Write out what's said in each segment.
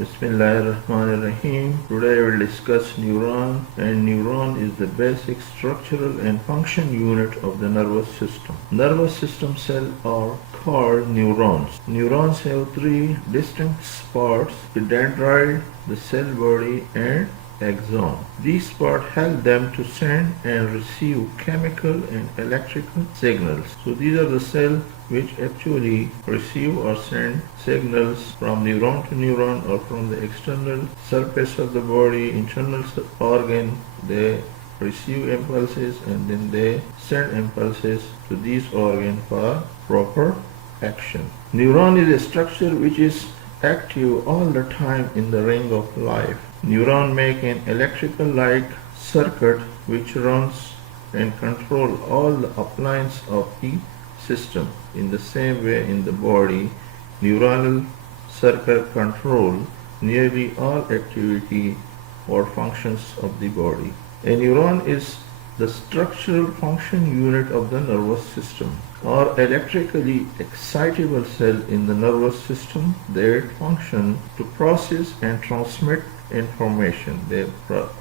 Bismillahirrahmanirrahim. Today I will discuss neuron, and neuron is the basic structural and function unit of the nervous system. Nervous system cells are called neurons. Neurons have three distinct parts: the dendrite, the cell body, and axon. These parts help them to send and receive chemical and electrical signals. So these are the cells which actually receive or send signals from neuron to neuron or from the external surface of the body, internal organ. They receive impulses and then they send impulses to these organs for proper action. Neuron is a structure which is active all the time in the ring of life. Neuron make an electrical like circuit which runs and control all the appliances of the system. In the same way, in the body, neuronal circuit control nearly all activity or functions of the body. A neuron is the structural function unit of the nervous system, or electrically excitable cell in the nervous system that function to process and transmit information. They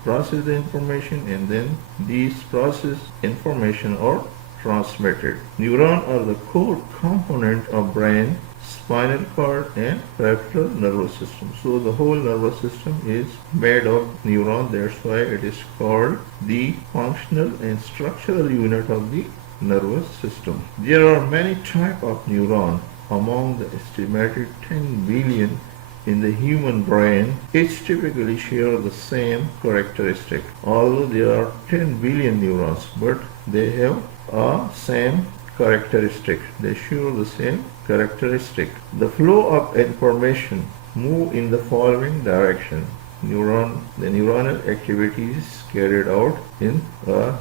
process the information and then these processed information are transmitted. Neurons are the core component of brain, spinal cord, and peripheral nervous system. So the whole nervous system is made of neuron. That's why it is called the functional and structural unit of the nervous system. There are many types of neurons. Among the estimated 10 billion in the human brain, each typically share the same characteristic. Although there are 10 billion neurons, but they have a same characteristic. They share the same characteristic. The flow of information move in the following direction. The neuronal activity is carried out in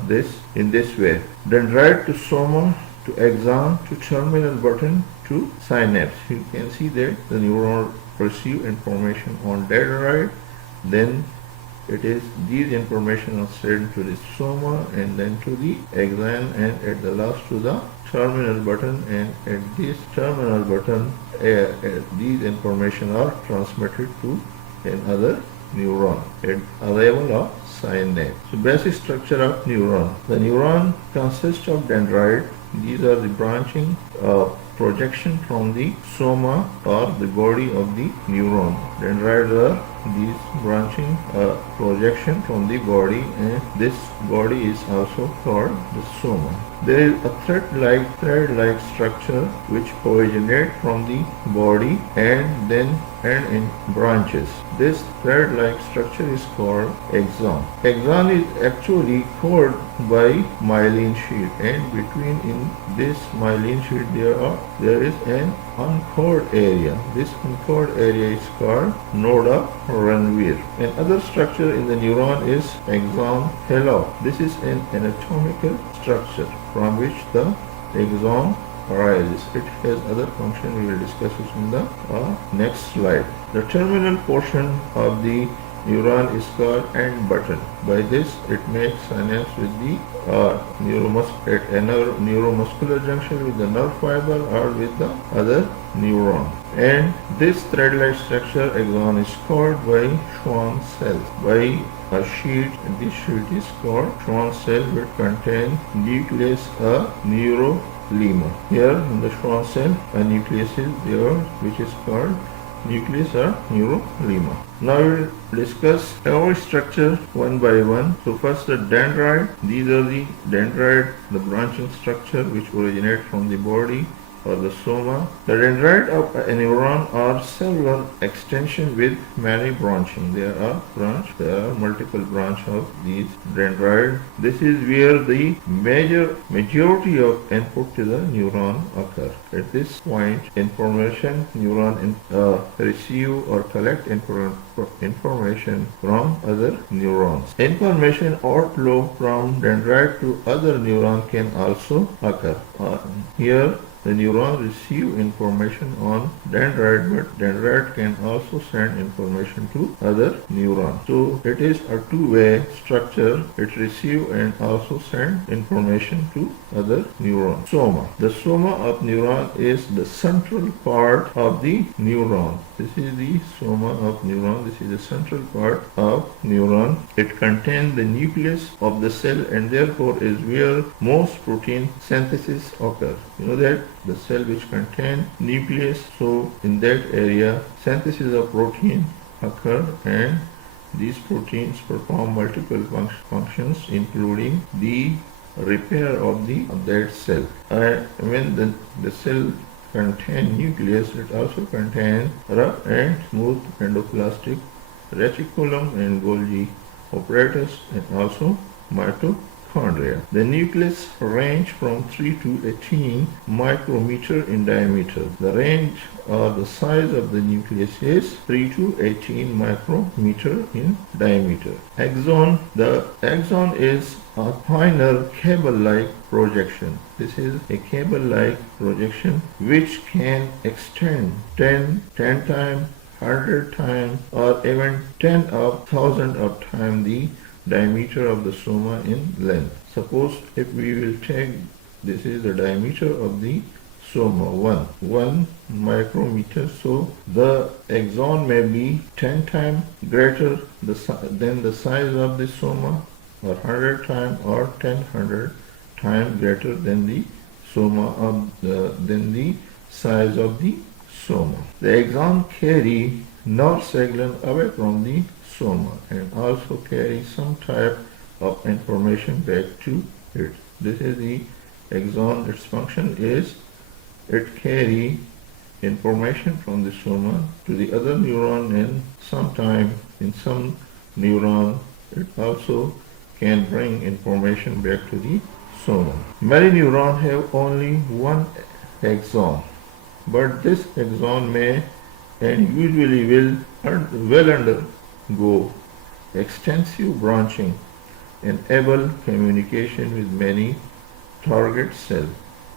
this way. Dendrite to soma to axon to terminal button to synapse. You can see that the neuron receive information on dendrite, then it is these information are sent to the soma and then to the axon and at the last to the terminal button, and at this terminal button these information are transmitted to another neuron at a level of synapse. So basic structure of neuron. The neuron consists of dendrite. These are the branching projection from the soma or the body of the neuron. Dendrites are these branching projection from the body, and this body is also called the soma. There is a thread-like structure which originates from the body and then end in branches. This thread-like structure is called axon. Axon is actually covered by myelin sheath, and between in this myelin sheath there is an uncovered area. This uncovered area is called node of Ranvier. Another structure in the neuron is axon halo. This is an anatomical structure from which the axon arises. It has other function. We will discuss it in the next slide. The terminal portion of the neuron is called end button. By this it makes synapse with the neuromuscular junction with the nerve fiber or with the other neuron. And this thread-like structure axon is called by Schwann cell by a sheet. This sheet is called Schwann cell which contains nucleus a neurolemma. Here in the Schwann cell a nucleus is there which is called nucleus or neurolemma. Now we will discuss every structure one by one. So first the dendrite. These are the dendrite, the branching structure which originate from the body or the soma. The dendrite of a neuron are cellular extension with many branching. There are multiple branch of these dendrite. This is where the majority of input to the neuron occur. At this point, neuron receive or collect information from other neurons. Information outflow from dendrite to other neuron can also occur. Here The neuron receive information on dendrite, but dendrite can also send information to other neurons. So it is a two-way structure. It receive and also send information to other neurons. Soma. The soma of neuron is the central part of the neuron. This is the soma of neuron. This is the central part of neuron. It contains the nucleus of the cell and therefore is where most protein synthesis occurs. You know that the cell which contains nucleus, so in that area synthesis of protein occur, and these proteins perform multiple functions including the repair of that cell. And when the cell contains nucleus, it also contains rough and smooth endoplasmic reticulum and Golgi apparatus and also mitochondria. The nucleus range from 3 to 18 micrometer in diameter. The range or the size of the nucleus is 3 to 18 micrometer in diameter. Axon. The axon is a finer cable-like projection. This is a cable-like projection which can extend 10 times, 100 times, or even 10 of 1,000 of times the diameter of the soma in length. Suppose if we will take, this is the diameter of the soma, 1 micrometer, so the axon may be 10 times greater than the size of the soma, or 100 times or 100 times greater than the soma than the size of the soma. The axon carry nerve signal away from the soma and also carry some type of information back to it. This is the axon. Its function is it carry information from the soma to the other neuron, and sometime in some neuron it also can bring information back to the soma. Many neurons have only one axon, but this axon may and usually will undergo extensive branching, enable communication with many target cells.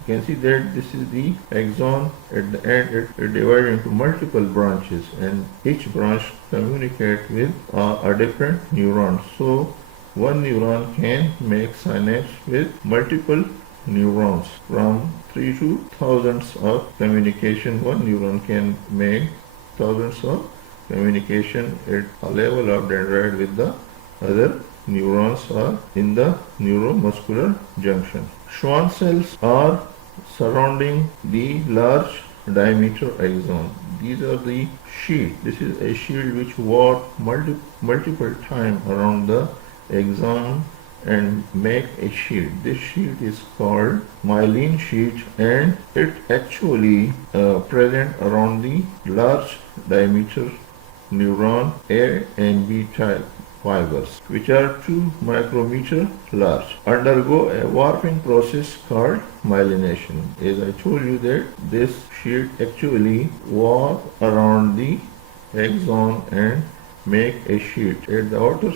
You can see that this is the axon. At the end it divides into multiple branches, and each branch communicates with a different neuron. So one neuron can make synapse with multiple neurons. From 3 to thousands of communication, one neuron can make thousands of communication at a level of dendrite with the other neurons or in the neuromuscular junction. Schwann cells are surrounding the large diameter axon. These are the sheaths. This is a shield which walks multiple times around the axon and make a shield. This shield is called myelin sheath, and it actually present around the large diameter neuron A and B type fibers, which are 2 micrometer large, undergo a warping process called myelination. As I told you that this sheet actually warp around the axon and make a sheet. At the outer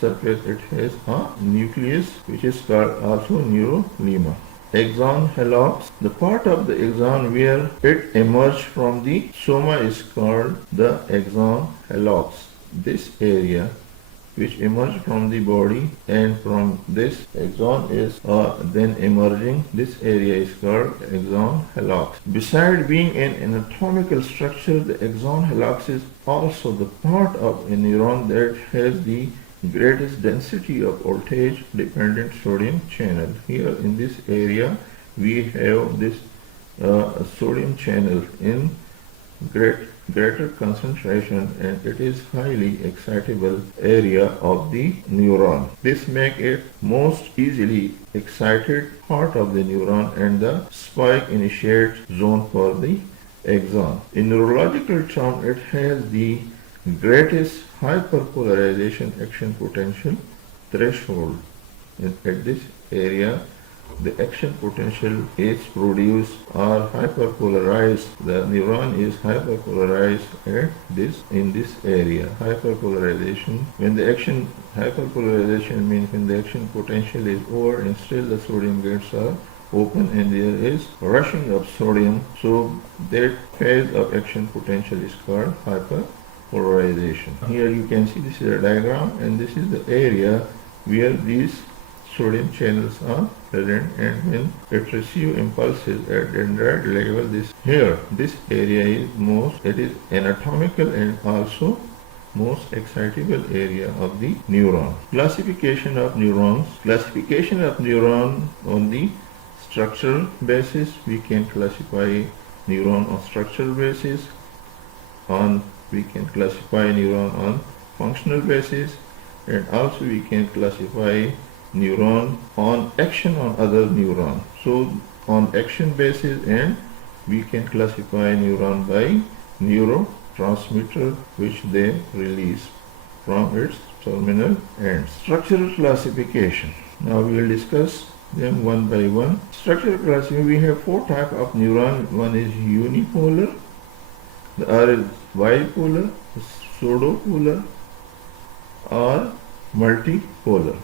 surface it has a nucleus which is called also neurolemma. Axon helix. The part of the axon where it emerges from the soma is called the axon helix. This area which emerge from the body and from this axon is then emerging. This area is called axon helix. Besides being an anatomical structure, the axon helix is also the part of a neuron that has the greatest density of voltage dependent sodium channel. Here in this area we have this sodium channel in greater concentration, and it is highly excitable area of the neuron. This makes it most easily excited part of the neuron and the spike initiate zone for the axon. In neurological terms, it has the greatest hyperpolarization action potential threshold. At this area, the action potential is produced or hyperpolarized. The neuron is hyperpolarized in this area. Hyperpolarization. When the hyperpolarization means when the action potential is over and still the sodium gates are open and there is rushing of sodium. So that phase of action potential is called hyperpolarization. Here you can see this is a diagram, and this is the area where these sodium channels are present, and when it receives impulses at dendrite level, this area is anatomical and also most excitable area of the neuron. Classification of neurons. Classification of neuron on the structural basis. We can classify neuron on structural basis. We can classify neuron on functional basis, and also we can classify neuron on action on other neuron. So on action basis, and we can classify neuron by neurotransmitter which they release from its terminal ends. Structural classification. Now we will discuss them one by one. Structural classification, we have four types of neuron. One is unipolar, the other is bipolar, pseudopolar, or multipolar.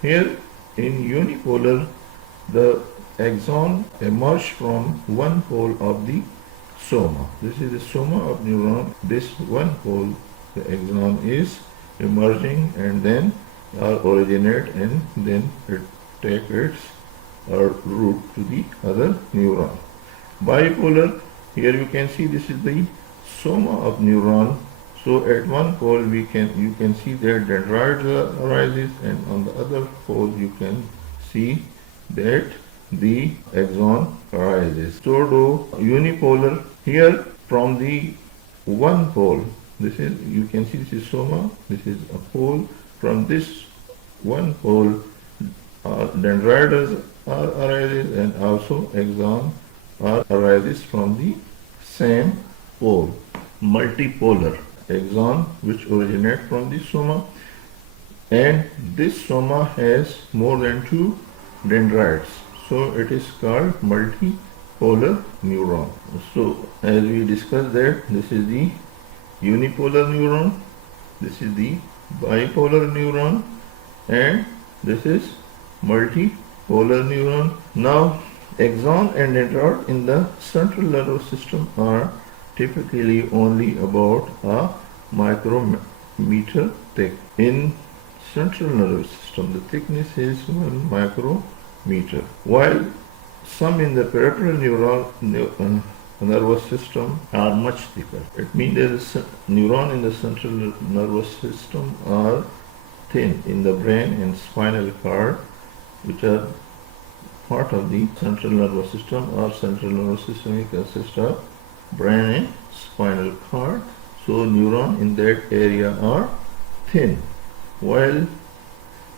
Here in unipolar, the axon emerges from one pole of the soma. This is the soma of neuron. This one pole, the axon is emerging and then originate, and then it takes its route to the other neuron. Bipolar, here you can see this is the soma of neuron. So at one pole you can see that dendrite arises, and on the other pole you can see that the axon arises. Pseudo unipolar, here from the one pole, you can see this is soma, this is a pole. From this one pole dendrites arises, and also axon arises from the same pole. Multipolar, axon which originates from the soma, and this soma has more than two dendrites, so it is called multipolar neuron. So as we discussed that, this is the unipolar neuron, this is the bipolar neuron, and this is multipolar neuron. Now axon and dendrite in the central nervous system are typically only about a micrometer thick. In central nervous system, the thickness is 1 micrometer, while some in the peripheral nervous system are much thicker. It means that the neuron in the central nervous system are thin in the brain and spinal cord, which are part of the central nervous system. Or central nervous system consists of brain and spinal cord. So neuron in that area are thin, while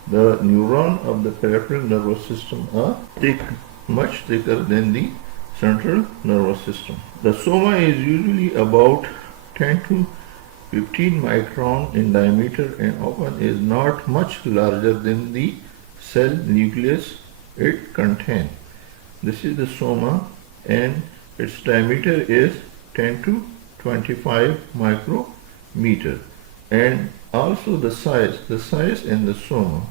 the neuron of the peripheral nervous system are thick, much thicker than the central nervous system. The soma is usually about 10 to 15 micron in diameter, and often is not much larger than the cell nucleus it contains. This is the soma, and its diameter is 10 to 25 micrometer, and also the size and the soma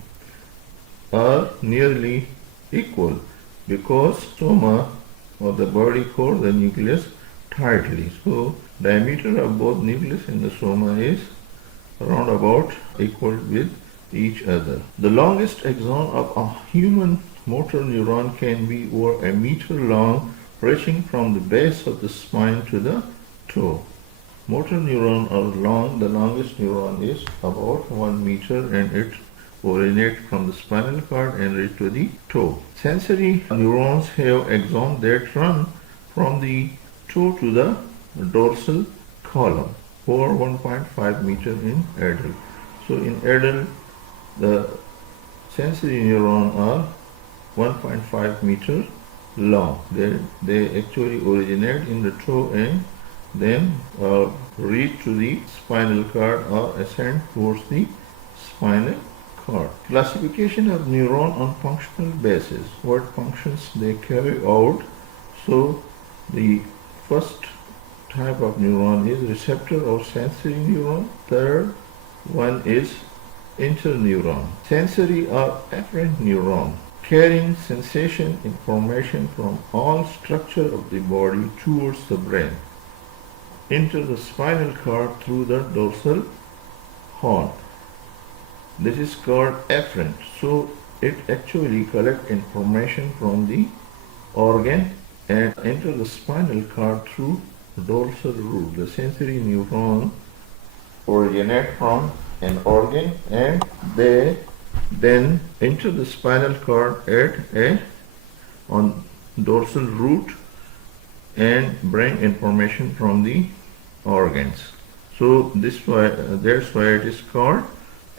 are nearly equal, because soma of the body core the nucleus tightly. So diameter of both nucleus and the soma is around about equal with each other. The longest axon of a human motor neuron can be over a meter long, reaching from the base of the spine to the toe. Motor neurons are long. The longest neuron is about 1 meter, and it originates from the spinal cord and reach to the toe. Sensory neurons have axons that run from the toe to the dorsal column, over 1.5 meter in adult. So in adult, the sensory neurons are 1.5 meter long. They actually originate in the toe and then reach to the spinal cord or ascend towards the spinal cord. Classification of neuron on functional basis. What functions they carry out? So the first type of neuron is receptor or sensory neuron. Third one is interneuron. Sensory or afferent neuron carrying sensation information from all structure of the body towards the brain. Enter the spinal cord through the dorsal horn. This is called afferent. So it actually collects information from the organ and enter the spinal cord through dorsal root. The sensory neuron originate from an organ and they then enter the spinal cord on dorsal root and bring information from the organs. So that's why it is called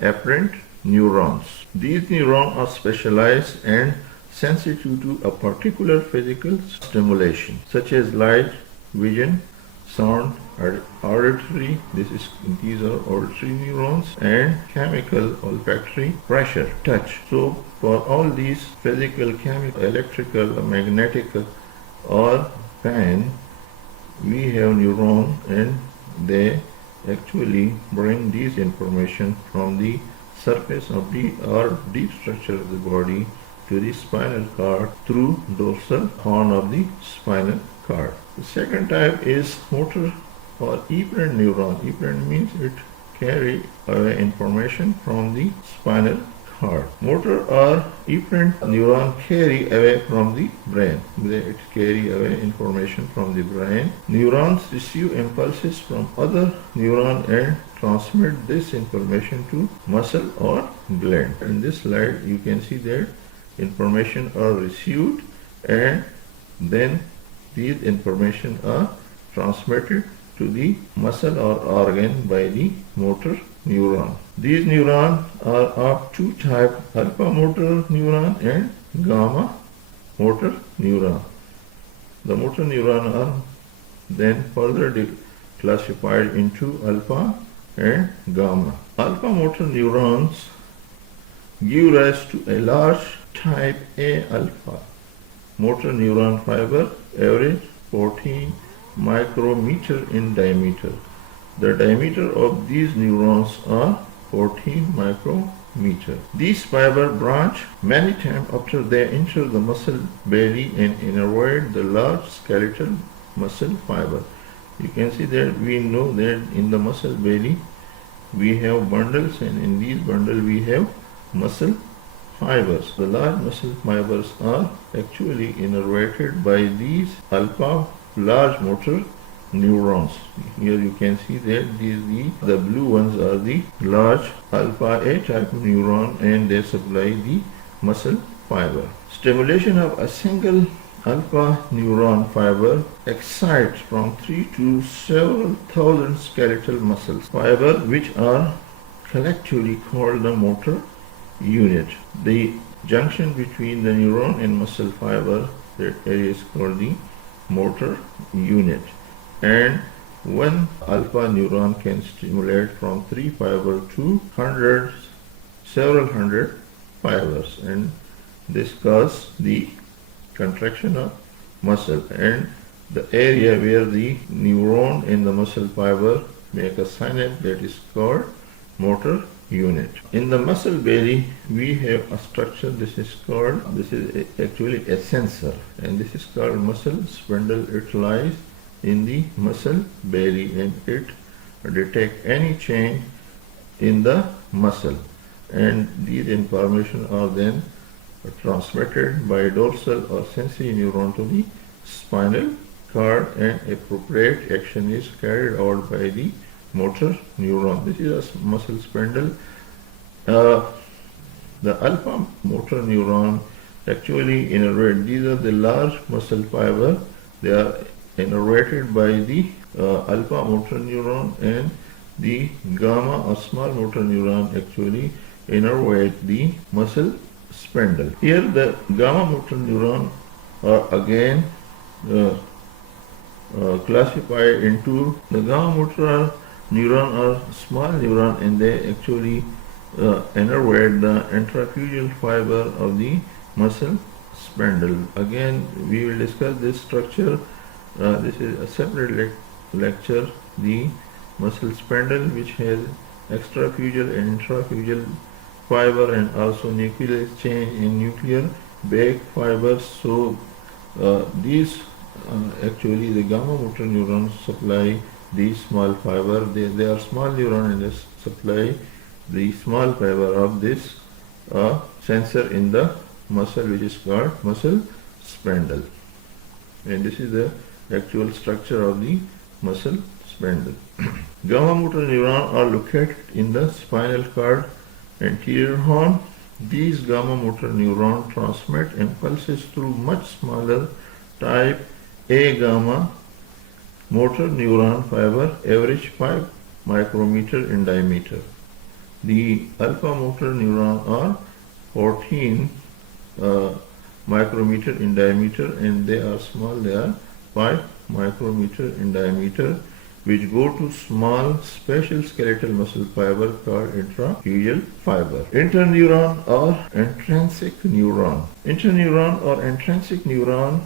afferent neurons. These neurons are specialized and sensitive to a particular physical stimulation such as light, vision, sound, auditory, these are auditory neurons, and chemical, olfactory, pressure, touch. So for all these physical, chemical, electrical, magnetic or pain, we have neuron and they actually bring these information from the surface of the or deep structure of the body to the spinal cord through dorsal horn of the spinal cord. The second type is motor or efferent neuron. Efferent means it carry away information from the spinal cord. Motor or efferent neuron carry away from the brain. It carry away information from the brain. Neurons receive impulses from other neurons and transmit this information to muscle or gland. In this slide you can see that information are received and then these information are transmitted to the muscle or organ by the motor neuron. These neurons are of two types, alpha motor neuron and gamma motor neuron. The motor neuron are then further classified into alpha and gamma. Alpha motor neurons give rise to a large type A alpha motor neuron fiber, average 14 micrometer in diameter. The diameter of these neurons are 14 micrometer. These fibers branch many times after they enter the muscle belly and innervate the large skeletal muscle fiber. You can see that we know that in the muscle belly we have bundles and in these bundles we have muscle fibers. The large muscle fibers are actually innervated by these alpha large motor neurons. Here you can see that the blue ones are the large alpha A type neuron and they supply the muscle fiber. Stimulation of a single alpha neuron fiber excites from 3 to several thousand skeletal muscles fiber which are collectively called the motor unit. The junction between the neuron and muscle fiber, that area is called the motor unit. And one alpha neuron can stimulate from 3 fibers to several hundred fibers, and this causes the contraction of muscle and the area where the neuron and the muscle fiber make a synapse, that is called motor unit. In the muscle belly we have a structure, this is actually a sensor, and this is called muscle spindle. It lies in the muscle belly and it detects any change in the muscle, and these information are then transmitted by dorsal or sensory neuron to the spinal cord, and appropriate action is carried out by the motor neuron. This is a muscle spindle. The alpha motor neuron actually innervate. These are the large muscle fiber. They are innervated by the alpha motor neuron, and the gamma or small motor neuron actually innervate the muscle spindle. Here the gamma motor neuron are again classified into the gamma motor neuron are small neuron, and they actually innervate the intrafusial fiber of the muscle spindle. Again we will discuss this structure. This is a separate lecture. The muscle spindle, which has extrafusial and intrafusial fiber and also nucleus change in nuclear big fibers. So these actually the gamma motor neurons supply these small fiber. They are small neuron and they supply the small fiber of this sensor in the muscle, which is called muscle spindle. And this is the actual structure of the muscle spindle. Gamma motor neurons are located in the spinal cord anterior horn. These gamma motor neurons transmit impulses through much smaller type A gamma motor neuron fiber, average 5 micrometer in diameter. The alpha motor neurons are 14 micrometer in diameter, and they are small, they are 5 micrometer in diameter, which go to small special skeletal muscle fiber called intrahumeral fiber. Interneuron or intrinsic neuron. Interneuron or intrinsic neuron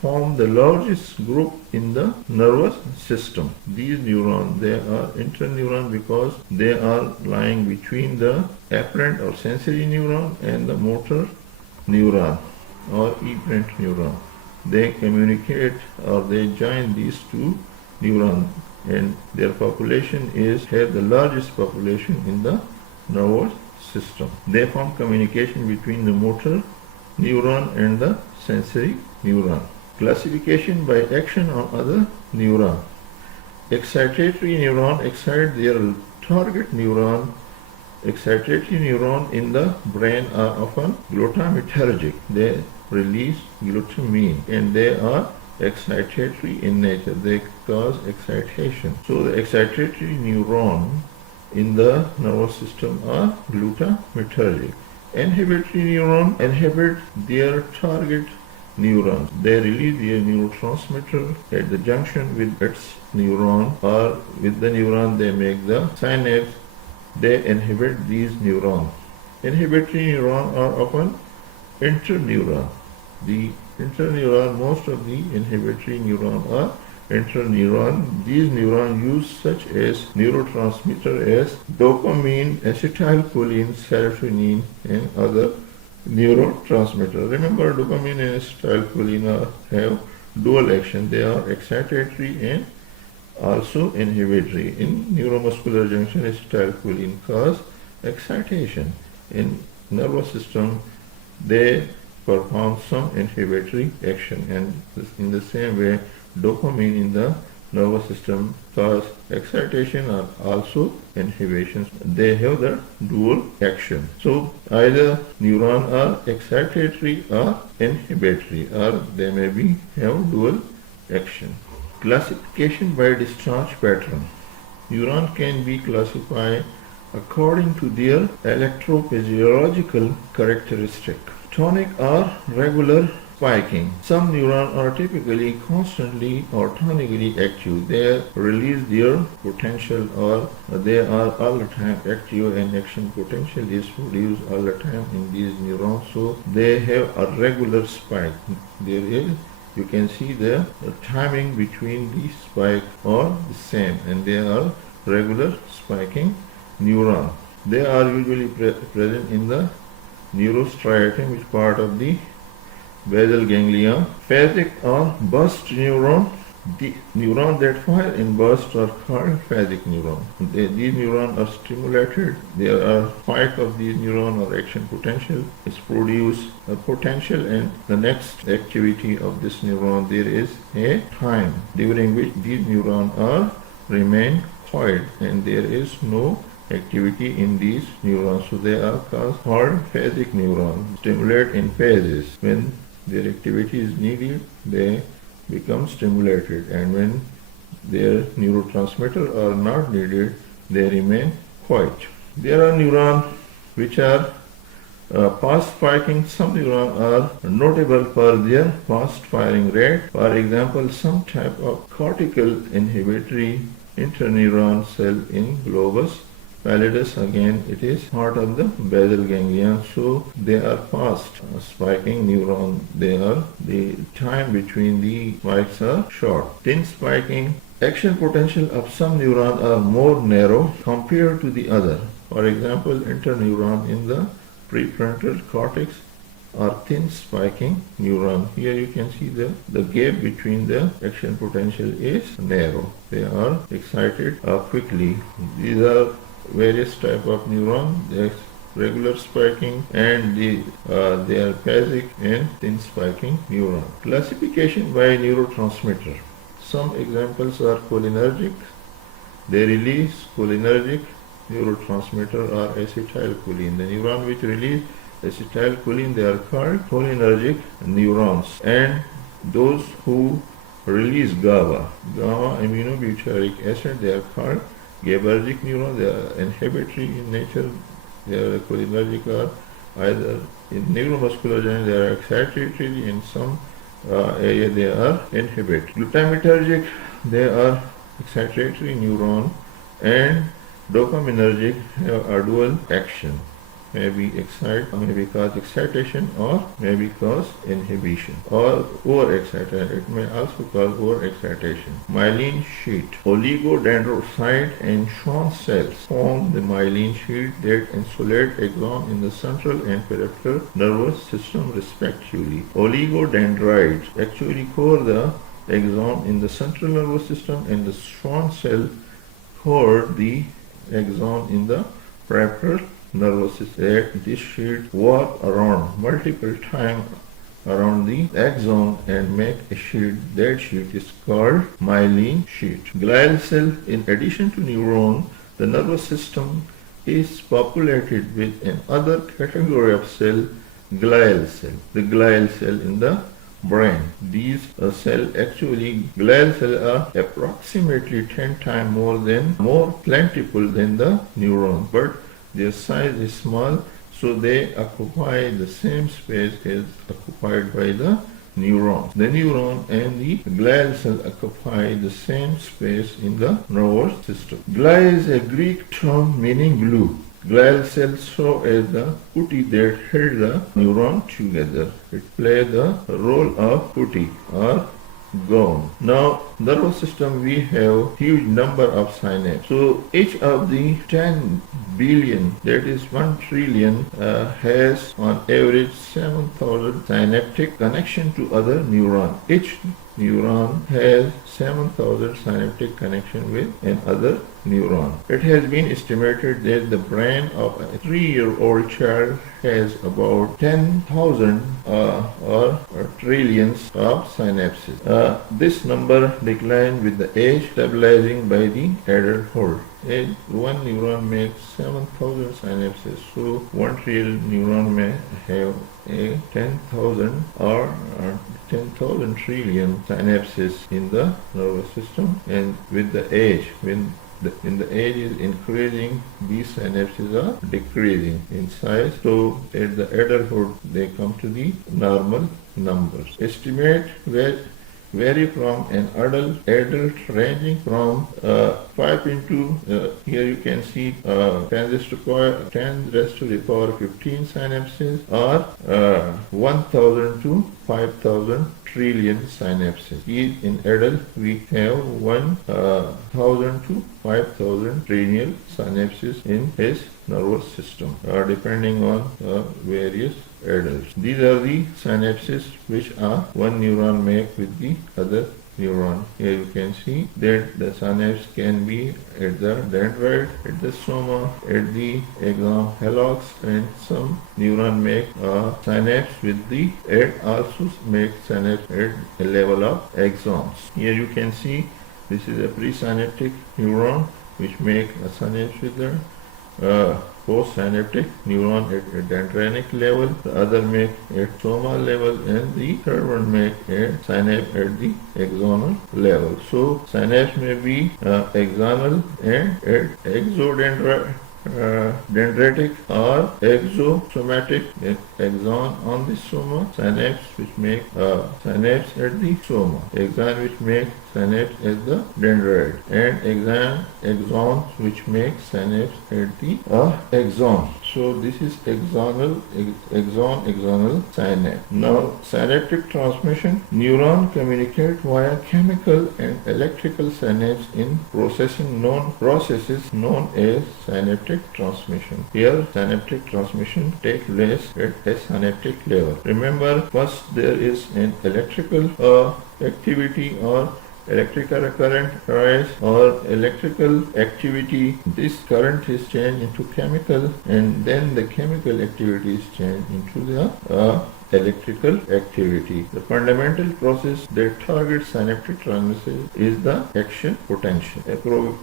form the largest group in the nervous system. These neurons, they are interneuron because they are lying between the afferent or sensory neuron and the motor neuron or efferent neuron. They communicate or they join these two neurons, and their population is have the largest population in the nervous system. They form communication between the motor neuron and the sensory neuron. Classification by action on other neurons. Excitatory neuron excite their target neuron. Excitatory neurons in the brain are often glutamatergic. They release glutamine and they are excitatory in nature. They cause excitation. So the excitatory neuron in the nervous system are glutamatergic. Inhibitory neuron inhibit their target neurons. They release their neurotransmitter at the junction with its neuron, or with the neuron they make the synapse. They inhibit these neurons. Inhibitory neurons are often interneuron. The interneuron, most of the inhibitory neurons are interneuron. These neurons use such as neurotransmitter as dopamine, acetylcholine, serotonin, and other neurotransmitter. Remember, dopamine and acetylcholine have dual action. They are excitatory and also inhibitory. In neuromuscular junction, acetylcholine cause excitation. In nervous system, they perform some inhibitory action, and in the same way, dopamine in the nervous system cause excitation or also inhibition. They have the dual action. So either neuron are excitatory or inhibitory, or they may be have dual action. Classification by discharge pattern. Neuron can be classified according to their electrophysiological characteristic. Tonic or regular spiking. Some neurons are typically constantly or tonically active. They release their potential, or they are all the time active, and action potential is produced all the time in these neurons. So they have a regular spike. There is, you can see the timing between these spikes are the same, and they are regular spiking neurons. They are usually present in the neurostriatum, which is part of the basal ganglia. Phasic or burst neuron. The neurons that fire in burst are called phasic neurons. These neurons are stimulated. There are spike of these neurons, or action potential is produced. A potential and the next activity of this neuron, there is a time during which these neurons are remain quiet, and there is no activity in these neurons. So they are called phasic neurons. Stimulate in phases. When their activity is needed, they become stimulated, and when their neurotransmitter are not needed, they remain quiet. There are neurons which are fast spiking. Some neurons are notable for their fast firing rate. For example, some type of cortical inhibitory interneuron cell in globus pallidus. Again, it is part of the basal ganglia, so they are fast spiking neuron. They are, the time between the spikes are short. Thin spiking. Action potential of some neurons are more narrow compared to the other. For example, interneuron in the prefrontal cortex are thin spiking neuron. Here you can see the gap between the action potential is narrow. They are excited quickly. These are various type of neuron. There's regular spiking and they are basic and thin spiking neuron. Classification by neurotransmitter. Some examples are cholinergic. They release cholinergic neurotransmitter or acetylcholine. The neuron which release acetylcholine, they are called cholinergic neurons. And those who release GABA aminobutyric acid, they are called GABAergic neurons. They are inhibitory in nature. They are cholinergic or either in neuromuscular junction they are excitatory, in some area they are inhibitory. Glutamatergic, they are excitatory neuron, and dopaminergic have a dual action. May cause excitation or may cause inhibition or overexcitation. It may also cause overexcitation. Myelin sheath. Oligodendrocyte and Schwann cells form the myelin sheath that insulate axon in the central and peripheral nervous system respectively. Oligodendrites actually cover the axon in the central nervous system, and the Schwann cell cover the axon in the peripheral nervous system. This sheath walk around multiple times around the axon and make a sheath. That sheath is called myelin sheath. Glial cell. In addition to neuron, the nervous system is populated with another category of cell, glial cell. The glial cell in the brain. These glial cells are approximately 10 times more plentiful than the neuron, but their size is small, so they occupy the same space as occupied by the neuron. The neuron and the glial cell occupy the same space in the nervous system. Glia is a Greek term meaning glue. Glial cells serve as the putty that held the neuron together. It plays the role of putty or gone. Now, nervous system, we have huge number of synapses. So each of the 10 billion, that is 1 trillion, has on average 7,000 synaptic connection to other neuron. Each neuron has 7,000 synaptic connection with another neuron. It has been estimated that the brain of a 3-year-old child has about 10,000 or trillions of synapses. This number declines with the age, stabilizing by the adulthood. One neuron makes 7,000 synapses, so 1 trillion neuron may have a 10,000 or 10,000 trillion synapses in the nervous system, and with the age, when the age is increasing, these synapses are decreasing in size, so at the adulthood they come to the normal numbers. Estimate vary from an adult ranging from 5 into here you can see 10 raised to the power 15 synapses, or 1,000 to 5,000 trillion synapses. In adult we have 1,000 to 5,000 trillion synapses in his nervous system, depending on various adults. These are the synapses which one neuron make with the other neuron. Here you can see that the synapse can be at the dendrite, at the soma, at the axon helix, and some neuron make synapse with the also make synapse at a level of axons. Here you can see this is a presynaptic neuron which make a synapse with the postsynaptic neuron at dendritic level, the other make at soma level, and the third one make a synapse at the axonal level. So synapse may be axonal and at dendritic or exosomatic, axon on the soma, synapse which make synapse at the soma, axon which make synapse at the dendrite, and axons which make synapse at the axon. So this is axonal synapse. Now synaptic transmission. Neuron communicate via chemical and electrical synapse in processes known as synaptic synaptic transmission. Here, synaptic transmission takes place at a synaptic level. Remember, first there is an electrical activity or electrical current arise or electrical activity. This current is changed into chemical, and then the chemical activity is changed into the electrical activity. The fundamental process that targets synaptic transmission is the action potential, a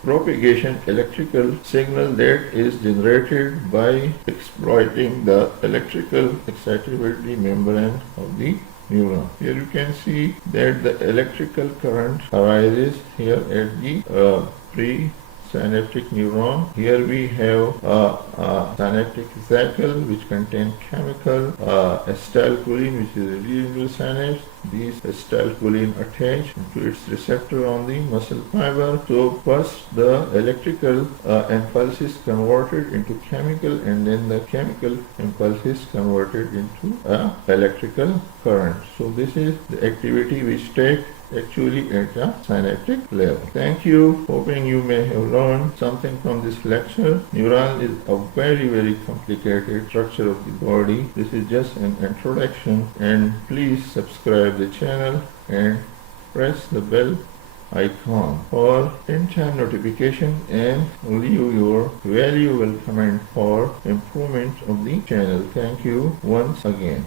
propagation electrical signal that is generated by exploiting the electrical excitability membrane of the neuron. Here you can see that the electrical current arises here at the pre-synaptic neuron. Here we have a synaptic cycle which contains chemical acetylcholine, which is released into the synapse. These acetylcholine attach to its receptor on the muscle fiber. So first the electrical impulse is converted into chemical, and then the chemical impulse is converted into electrical current. So this is the activity which takes actually at a synaptic level. Thank you. Hoping you may have learned something from this lecture. Neuron is a very complicated structure of the body. This is just an introduction, and please subscribe the channel and press the bell icon for in-time notification, and leave your valuable comment for improvement of the channel. Thank you once again.